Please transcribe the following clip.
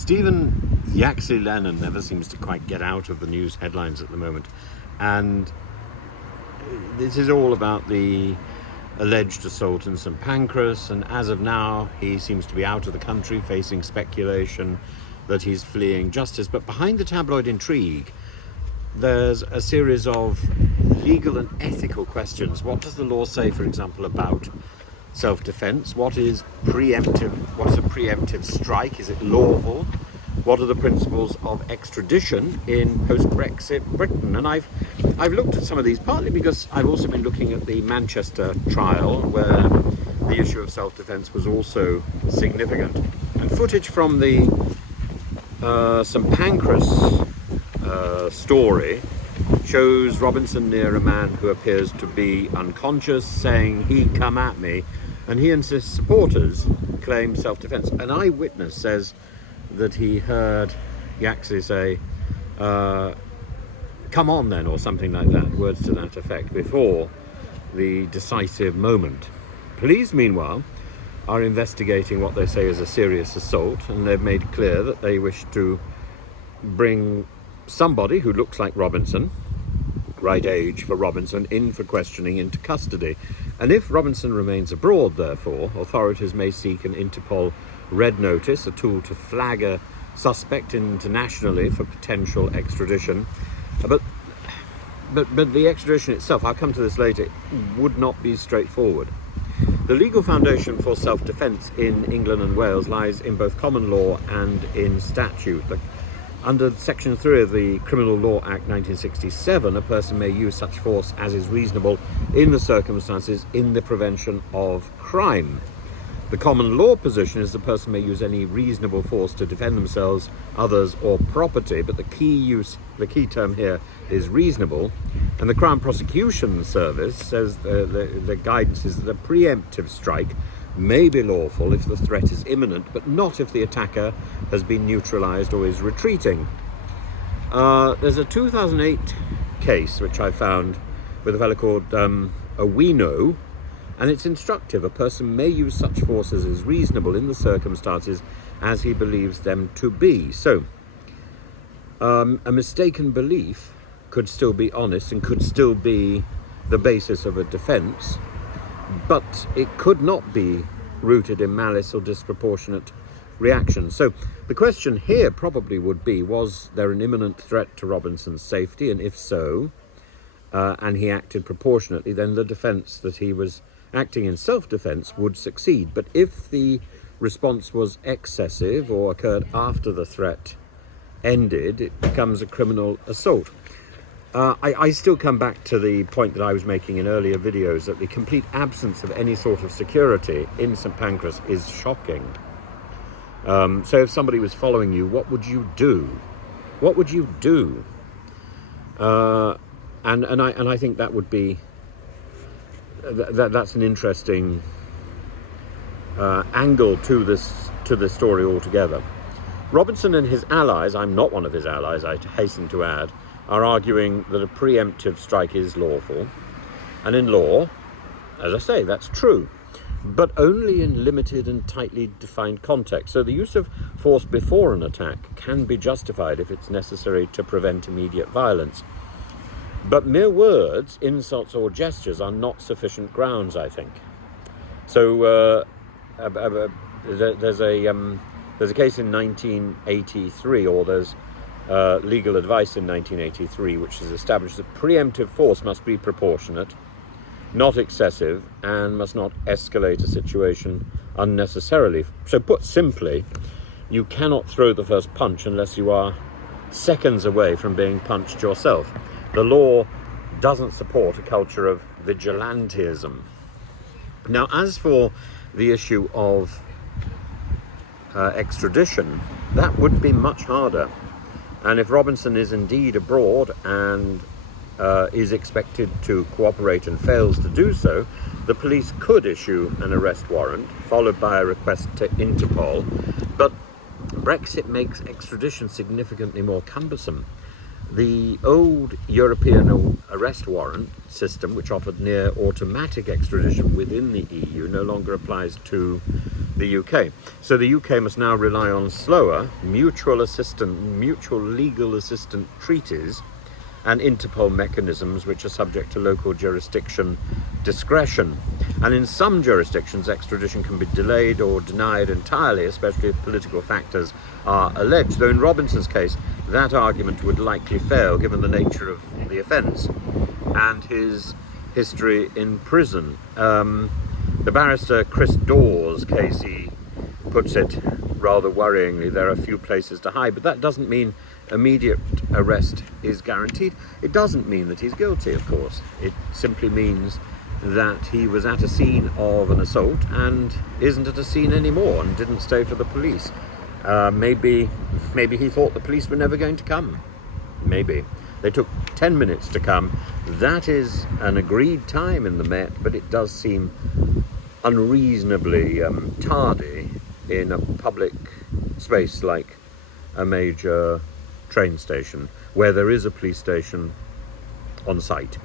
Stephen Yaxley Lennon never seems to quite get out of the news headlines at the moment, and this is all about the alleged assault in St Pancras, and as of now he seems to be out of the country, facing speculation that he's fleeing justice. But behind the tabloid intrigue there's a series of legal and ethical questions. What does the law say, for example, about self-defense? What is preemptive? What's a preemptive strike? Is it lawful? What are the principles of extradition in post-Brexit Britain? And I've looked at some of these, partly because I've also been looking at the Manchester trial, where the issue of self-defense was also significant. And footage from the St Pancras story shows Robinson near a man who appears to be unconscious, saying, "He come at me," and he and his supporters claim self-defense. An eyewitness says that he heard Yaxley say, "Come on then," or something like that, words to that effect, before the decisive moment. Police, meanwhile, are investigating what they say is a serious assault, and they've made clear that they wish to bring somebody who looks like Robinson, right age for Robinson, in for questioning, into custody. And if Robinson remains abroad, therefore, authorities may seek an Interpol red notice, a tool to flag a suspect internationally for potential extradition. But the extradition itself, I'll come to this later, would not be straightforward. The legal foundation for self-defense in England and Wales lies in both common law and in statute. Under Section 3 of the Criminal Law Act 1967, a person may use such force as is reasonable in the circumstances in the prevention of crime. The common law position is the person may use any reasonable force to defend themselves, others, or property, but the key term here is reasonable. And the Crown Prosecution Service says the guidance is that a preemptive strike may be lawful if the threat is imminent, but not if the attacker has been neutralized or is retreating. There's a 2008 case which I found with a fellow called Owino, and it's instructive. A person may use such force as is reasonable in the circumstances as he believes them to be. So a mistaken belief could still be honest and could still be the basis of a defense, but it could not be rooted in malice or disproportionate reaction. So the question here probably would be, was there an imminent threat to Robinson's safety? And if so, and he acted proportionately, then the defense that he was acting in self-defense would succeed. But if the response was excessive or occurred after the threat ended, it becomes a criminal assault. I still come back to the point that I was making in earlier videos, that the complete absence of any sort of security in St Pancras is shocking. So if somebody was following you, what would you do? What would you do? And I think that would be that's an interesting angle to this story altogether. Robinson and his allies, I'm not one of his allies, I hasten to add, are arguing that a preemptive strike is lawful. And in law, as I say, that's true, but only in limited and tightly defined context. So the use of force before an attack can be justified if it's necessary to prevent immediate violence. But mere words, insults or gestures are not sufficient grounds, I think. So there's a case in 1983, or there's legal advice in 1983, which has established that preemptive force must be proportionate, not excessive, and must not escalate a situation unnecessarily. So put simply, you cannot throw the first punch unless you are seconds away from being punched yourself. The law doesn't support a culture of vigilantism. Now, as for the issue of extradition, that would be much harder. And if Robinson is indeed abroad and is expected to cooperate and fails to do so, the police could issue an arrest warrant, followed by a request to Interpol. But Brexit makes extradition significantly more cumbersome. The old European arrest warrant system, which offered near automatic extradition within the EU, no longer applies to the UK. So the UK must now rely on slower mutual legal assistance treaties and Interpol mechanisms which are subject to local jurisdiction discretion. And in some jurisdictions, extradition can be delayed or denied entirely, especially if political factors are alleged. Though in Robinson's case, that argument would likely fail given the nature of the offence and his history in prison. The barrister Chris Dawes case, he puts it rather worryingly, there are few places to hide, but that doesn't mean immediate arrest is guaranteed. It doesn't mean that he's guilty, of course. It simply means that he was at a scene of an assault and isn't at a scene anymore and didn't stay for the police. Maybe he thought the police were never going to come. Maybe. They took 10 minutes to come. That is an agreed time in the Met, but it does seem unreasonably tardy in a public space like a major train station where there is a police station on site.